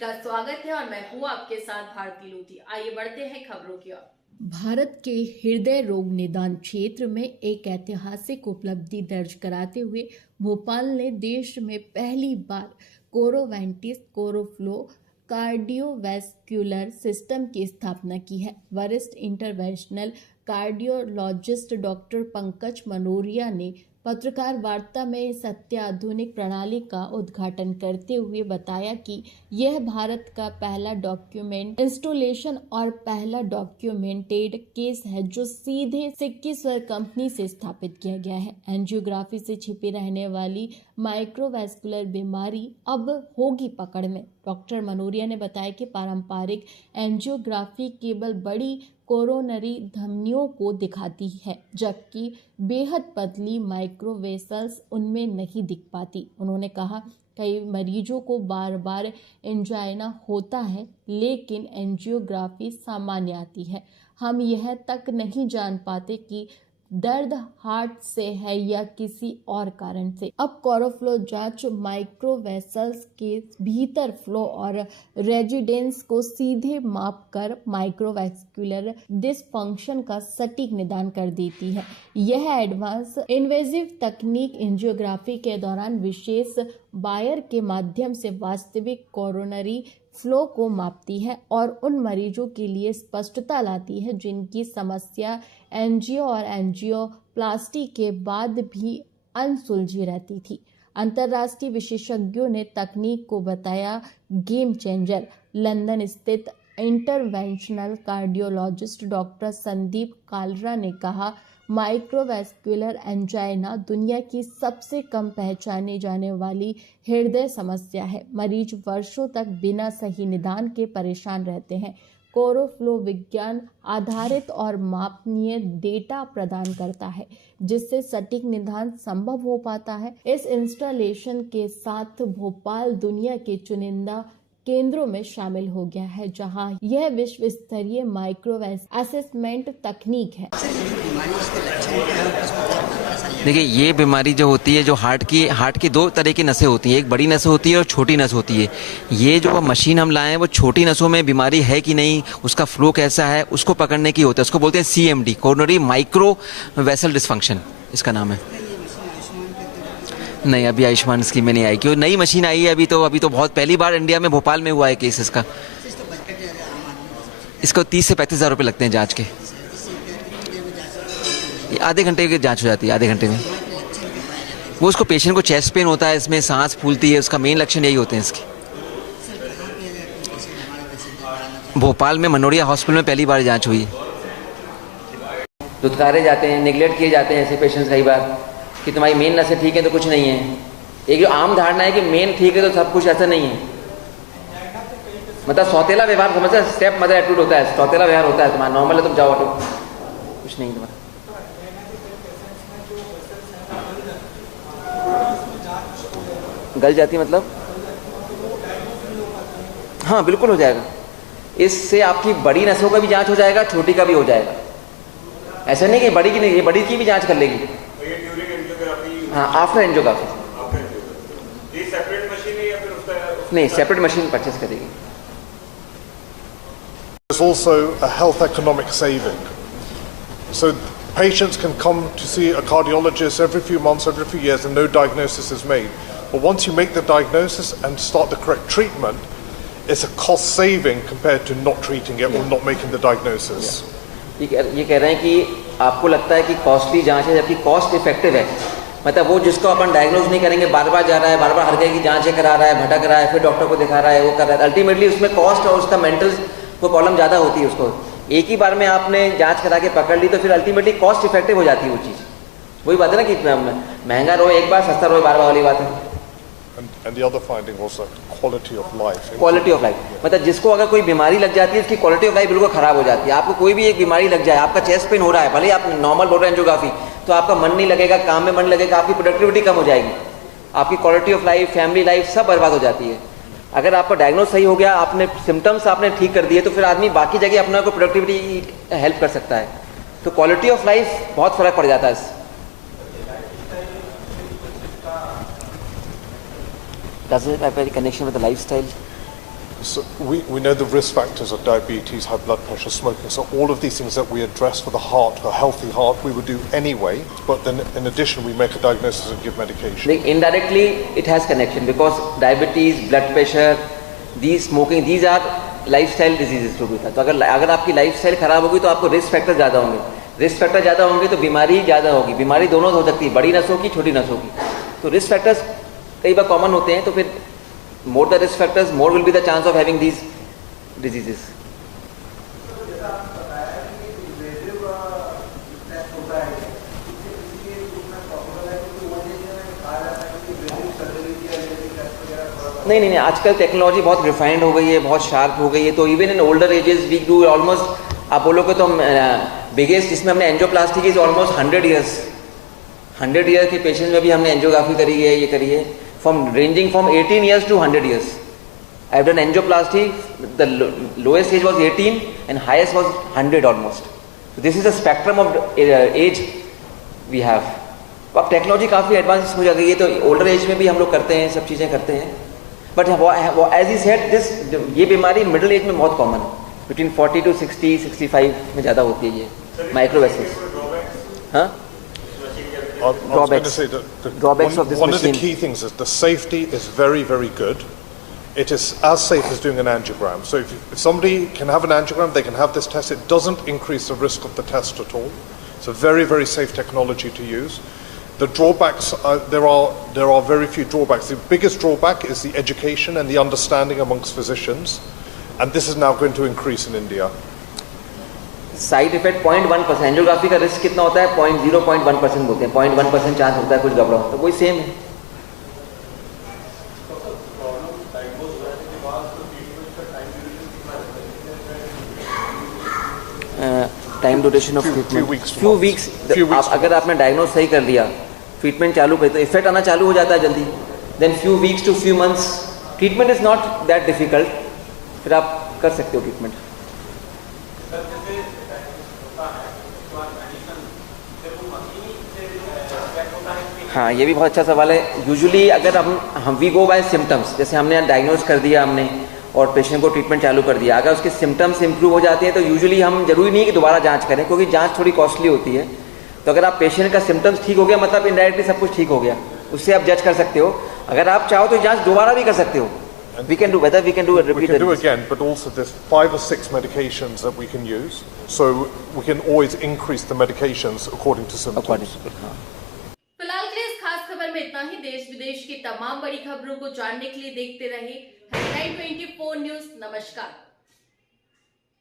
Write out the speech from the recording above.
का स्वागत है और मैं हूँ आपके साथ भारती लोधी। आइए बढ़ते हैं खबरों की ओर। भारत के हृदय रोग निदान क्षेत्र में एक ऐतिहासिक उपलब्धि दर्ज कराते हुए भोपाल ने देश में पहली बार कोरोवेंटिस कोरोफ्लो कार्डियोवैस्कुलर सिस्टम की स्थापना की है। वरिष्ठ इंटरवेंशनल कार्डियोलॉजिस्ट डॉक्टर पंकज मनोरिया ने पत्रकार वार्ता में इस अत्याधुनिक प्रणाली का उद्घाटन करते हुए बताया कि यह भारत का पहला डॉक्यूमेंट इंस्टॉलेशन और पहला डॉक्यूमेंटेड केस है जो सीधे सिक्की स्वर कंपनी से स्थापित किया गया है। एंजियोग्राफी से छिपी रहने वाली माइक्रोवैस्कुलर बीमारी अब होगी पकड़ में। डॉक्टर मनोरिया ने बताया कि पारंपरिक एंजियोग्राफी केवल बड़ी कोरोनरी धमनियों को दिखाती है, जबकि बेहद पतली माइक्रोवेसल्स उनमें नहीं दिख पाती। उन्होंने कहा, कई मरीजों को बार बार एंजाइना होता है, लेकिन एंजियोग्राफी सामान्य आती है। हम यह तक नहीं जान पाते कि दर्द हार्ट से है या किसी और कारण से। अब कोरोफ्लो जांच माइक्रोवेसल्स के भीतर फ्लो और रेजिडेंस को सीधे मापकर माइक्रोवैस्कुलर डिसफंक्शन का सटीक निदान कर देती है। यह एडवांस इन्वेजिव तकनीक एंजियोग्राफी के दौरान विशेष वायर के माध्यम से वास्तविक कोरोनरी फ्लो को मापती है और उन मरीजों के लिए स्पष्टता लाती है जिनकी समस्या एंजियो और एंजियोप्लास्टी के बाद भी अनसुलझी रहती थी। अंतर्राष्ट्रीय विशेषज्ञों ने तकनीक को बताया गेम चेंजर। लंदन स्थित interventional cardiologist doctor Sandeep Kalra ने कहा, माइक्रोवैस्कुलर एंजाइना दुनिया की सबसे कम पहचानी जाने वाली हृदय समस्या है। मरीज वर्षों तक बिना सही निदान के परेशान रहते हैं। कोरोफ्लो विज्ञान आधारित और मापनीय डेटा प्रदान करता है, जिससे सटीक निदान संभव हो पाता है। इस इंस्टॉलेशन के साथ भोपाल दुनिया के चुनिंदा केंद्रों में शामिल हो गया है, जहां यह विश्व स्तरीय माइक्रोवेस असेसमेंट तकनीक है। देखिए, ये बीमारी जो होती है, जो हार्ट की दो तरह की नसें होती हैं, एक बड़ी नसें होती है और छोटी नस होती है। ये जो मशीन हम लाए हैं वो छोटी नसों में बीमारी है कि नहीं, उसका फ्लो कैसा है, उसको पकड़ने की होता है। उसको बोलते हैं CMD, coronary micro vessel dysfunction इसका नाम है। नहीं, अभी आयुष्मान स्कीम में नहीं आई, क्यों नई मशीन आई है अभी तो बहुत पहली बार इंडिया में भोपाल में हुआ है केस इसका। इसको 30 से 35 हज़ार रुपये लगते हैं जांच के। आधे घंटे की जांच हो जाती है, आधे घंटे में। वो उसको पेशेंट को चेस्ट पेन होता है, इसमें सांस फूलती है, उसका मेन लक्षण यही होते हैं इसके। भोपाल में मनोरिया हॉस्पिटल में पहली बार जांच हुई। दुत्कारे जाते हैं, निगलेक्ट किए जाते हैं ऐसे पेशेंट्स कई बार कि तुम्हारी मेन नसें ठीक है तो कुछ नहीं है। एक जो आम धारणा है कि मेन ठीक है तो सब कुछ, ऐसा नहीं है। मतलब सौतेला व्यवहार समझते हैं, स्टेप मदर एटीट्यूड होता है, सौतेला व्यवहार होता है तुम्हारा। नॉर्मल है तुम जाओ, हटो, कुछ नहीं तुम्हारा। गल जाती मतलब, हाँ बिल्कुल हो जाएगा। इससे आपकी बड़ी नसों का भी जांच हो जाएगा, छोटी का भी हो जाएगा। ऐसा नहीं कि बड़ी की नहीं, ये बड़ी की भी जांच कर लेगी। हाँ, आफ्टर एंजियोग्राफी। नहीं, सेपरेट मशीन परचेस करेगी। There's also a health economic saving. So patients can come to see a cardiologist every few months, every few years, and no diagnosis is made. But once you make the diagnosis and start the correct treatment, it's a cost saving compared to not treating it or not making the diagnosis. ये कह रहे हैं कि आपको लगता है कि costly जांच है, जबकि कॉस्ट इफेक्टिव है। मतलब वो जिसको अपन डायग्नोज नहीं करेंगे, बार बार जा रहा है, बार बार हर जगह की जांचें करा रहा है, भटक रहा है, फिर डॉक्टर को दिखा रहा है, वो कर रहा है, अल्टीमेटली उसमें कॉस्ट और उसका मेंटल वो प्रॉब्लम ज़्यादा होती है उसको। एक ही बार में आपने जांच करा के पकड़ ली तो फिर अल्टीमेटली कॉस्ट इफेक्टिव हो जाती है वो चीज़। वही बात है ना कि महंगा रहो एक बार, सस्ता रहो बार बार वाली बात है। And the other finding was that quality of life. Quality of life, मतलब जिसको अगर कोई बीमारी लग जाती है उसकी क्वालिटी ऑफ लाइफ बिल्कुल खराब हो जाती है। आपको कोई भी एक बीमारी लग जाए, आपका चेस्ट पेन हो रहा है, भले आप नॉर्मल बोल रहे हैं एंजियोग्राफी, तो आपका मन नहीं लगेगा, काम में मन लगेगा, आपकी प्रोडक्टिविटी कम हो जाएगी, आपकी quality of life, family life सब बर्बाद हो जाती है। अगर आपका डायग्नोज सही हो गया, आपने सिम्टम्स आपने ठीक कर दिए, तो फिर आदमी बाकी जगह अपना को प्रोडक्टिविटी हेल्प कर सकता है। तो क्वालिटी ऑफ लाइफ बहुत फर्क पड़ जाता है इससे। Does it have any connection with the lifestyle? So we know the risk factors of diabetes, high blood pressure, smoking. So all of these things that we address for the heart, a healthy heart, we would do anyway. But then in addition, we make a diagnosis and give medication. Like indirectly, it has connection because diabetes, blood pressure, these smoking, these are lifestyle diseases to be. तो अगर आपकी lifestyle खराब होगी तो आपको risk factor ज़्यादा होंगे. Risk factor ज़्यादा होंगे तो बीमारी ज़्यादा होगी. बीमारी दोनों हो सकती है, बड़ी नसों की, छोटी नसों की. तो रिस्क फैक्टर्स कई बार कॉमन होते हैं, तो फिर more the risk factors, more will be the chance of having these diseases. नहीं, आजकल टेक्नोलॉजी बहुत रिफाइंड हो गई है, बहुत शार्प हो गई है. तो even in older ages we do almost, आप बोलोगे तो बिगेस्ट जिसमें हमने एंजियोप्लास्टी की ऑलमोस्ट 100 ईयर्स के पेशेंट में भी हमने एंजियोग्राफी करी है, ये करी है. Ranging from 18 years to 100 years. I have done angioplasty. The lowest age was 18 and highest was 100 almost. So this is a spectrum of age we have. अब टेक्नोलॉजी काफ़ी एडवांस हो जा गई है, तो ओल्डर एज में भी हम लोग करते हैं, सब चीज़ें करते हैं. But as I said this, ये बीमारी मिडिल एज में बहुत कॉमन है. बिटवीन 40 to 60, 65 में ज़्यादा होती है ये माइक्रोवेसिस. हाँ, I was going to say that drawbacks of this one of the machine. key things is the safety is very, very good. It is as safe as doing an angiogram. So if somebody can have an angiogram, they can have this test. It doesn't increase the risk of the test at all. It's a very, very safe technology to use. The drawbacks, there are very few drawbacks. The biggest drawback is the education and the understanding amongst physicians, and this is now going to increase in India. Side effect 0.1%. Angiography का risk कितना होता है? 0.01% बोलते हैं. 0.1% chance होता है कुछ गड़बड़ हो, तो वही सेम है. Time duration of treatment few weeks. अगर आपने डायग्नोज सही कर लिया, ट्रीटमेंट चालू कर, तो इफेक्ट आना चालू हो जाता है जल्दी. Then few weeks to few months. Treatment is not that difficult. फिर आप कर सकते हो ट्रीटमेंट. हाँ, ये भी बहुत अच्छा सवाल है. यूजुअली अगर हम वी गो बाय सिम्टम्स, जैसे हमने डायग्नोज कर दिया हमने और पेशेंट को ट्रीटमेंट चालू कर दिया, अगर उसके सिम्टम्स इंप्रूव हो जाते हैं तो यूजुअली हम जरूरी नहीं कि दोबारा जांच करें, क्योंकि जांच थोड़ी कॉस्टली होती है. तो अगर आप पेशेंट का सिम्टम्स ठीक हो गया, मतलब इनडायरेक्टली सब कुछ ठीक हो गया, उससे आप जज कर सकते हो. अगर आप चाहो तो जांच दोबारा भी कर सकते हो. We can do whether we can do it repeatedly. We can do again, but also there's 5 or 6 medications that we can use, so we can always increase the medications according to symptoms. फिलहाल के लिए इस खास खबर में इतना ही. देश विदेश की तमाम बड़ी खबरों को जानने के लिए देखते रहे हेडलाइन 24 न्यूज. नमस्कार.